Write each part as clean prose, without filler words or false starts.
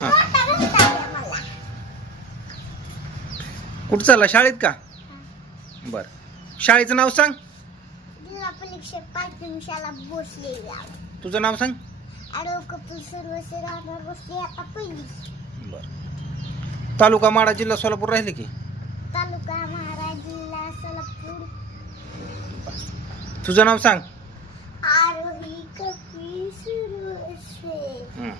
हा. कुठं चालला शाळेत का? बर. शाळेचं नाव सांग. जिल्हा परिषद प्राथमिक भोसले. तुझं नाव सांग. कपूर सर्वस्व राहणार भोसले आता पहिली. बर. तालुका माडा जिल्हा सोलापूर राहिले की. तालुका महाराज जिल्हा सोलापूर. तुझं नाव सांग. आरोही कपी सर्वस्व. हं.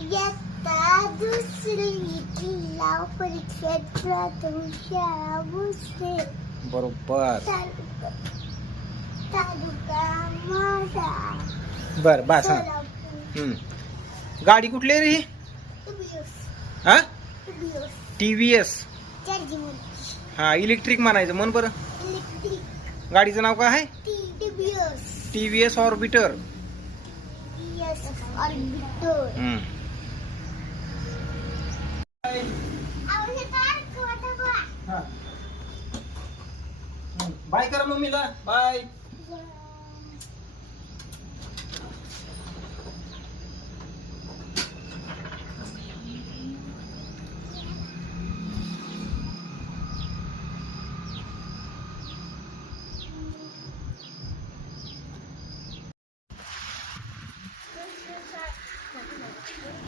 इयत्ता दुसरी जिल्हा परिषद प्राथमिक शाळा भोसले. बरोबर. तालुका माडा. बर बस. हा. सोलापूर. गाडी कुठली आहे रे ही? हा TVS. हा इलेक्ट्रिक म्हणायचं म्हण बरं. इलेक्ट्रिक. गाडीचं नाव काय आहे? TVS. TVS orbiter. Orbiter. Bye करा मम्मीला. बाय.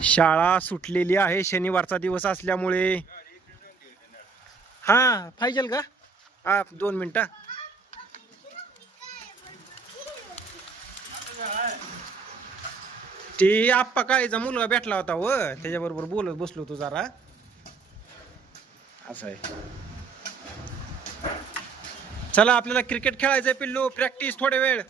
शाळा सुटलेली आहे शनिवारचा दिवस असल्यामुळे. हा पाहिजे का? हा 2 मिनिटं. ते आप्पा काळीचा मुलगा भेटला होता व त्याच्याबरोबर बोलत बसलो तू जरा. असं आहे. चला आपल्याला क्रिकेट खेळायचंय पिल्लू. प्रॅक्टिस थोडे वेळ.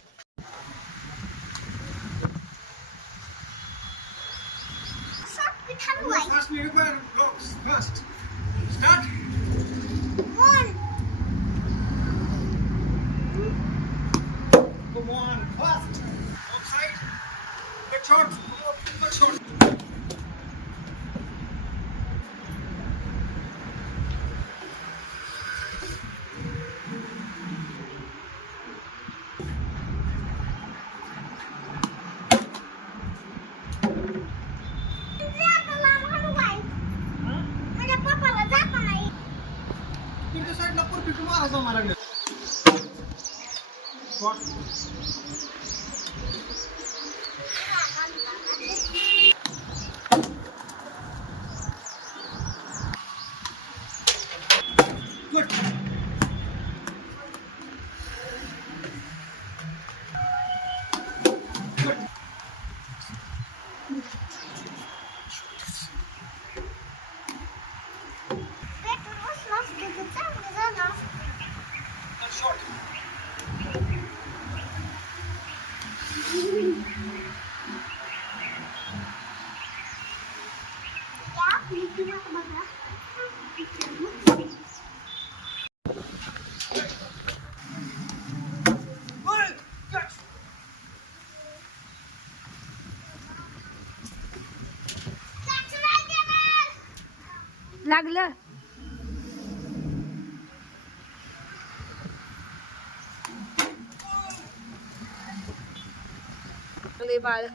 लागलं. बाळ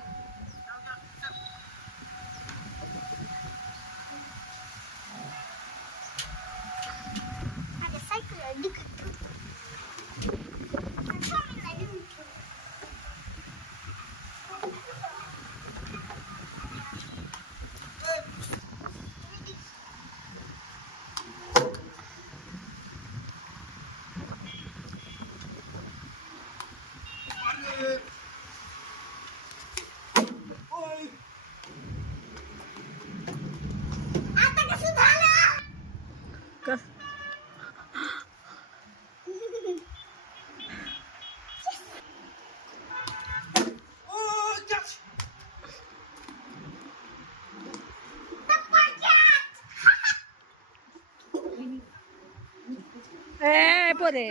पोरे.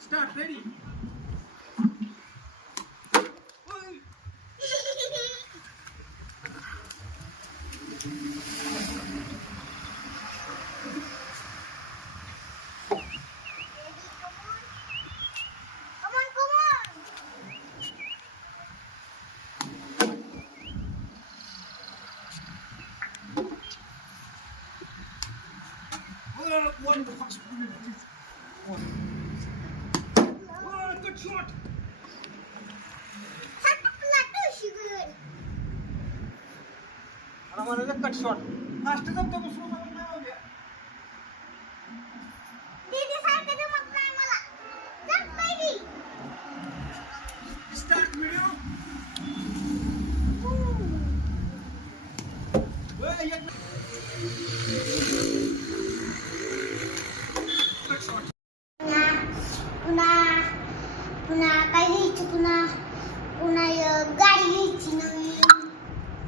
Start ready. सापडला तुळशी गड. कट शॉट फास्ट जमतो बसून दीदीसारखं जमत नाही मला. जमतंय की. Start video. पुन्हा काय घ्यायचं पुन्हा गाडी घ्यायची नवीन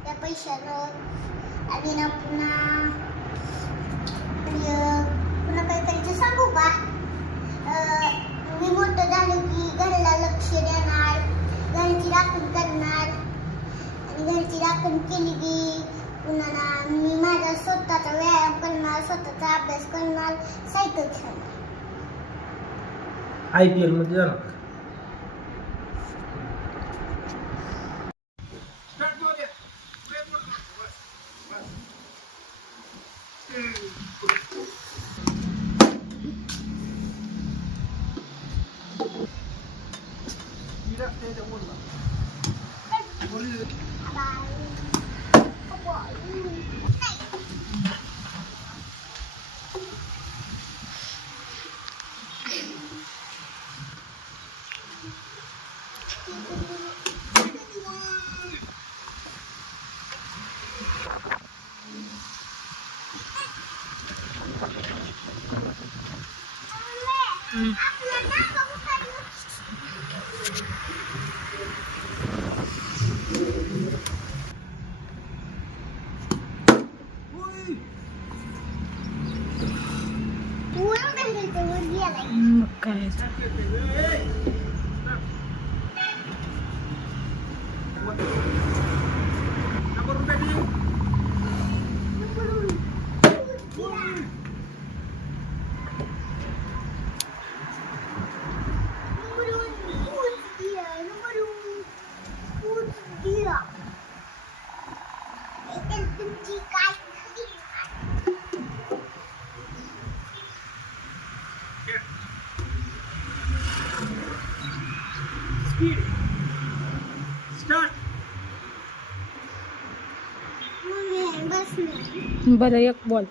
त्या पैशानं. आणि ना पुन्हा काय करायचं सांगू का. मी मोठं झालो की घराला लक्ष देणार, घरची राखण करणार. आणि घरची राखण केली की पुन्हा ना मी माझा स्वतःचा व्यायाम करणार, स्वतःचा अभ्यास करणार, सायकल खेळणार. IPL मध्ये जाणार. काय स्टार्ट. बस नाही. बरं एक बॉल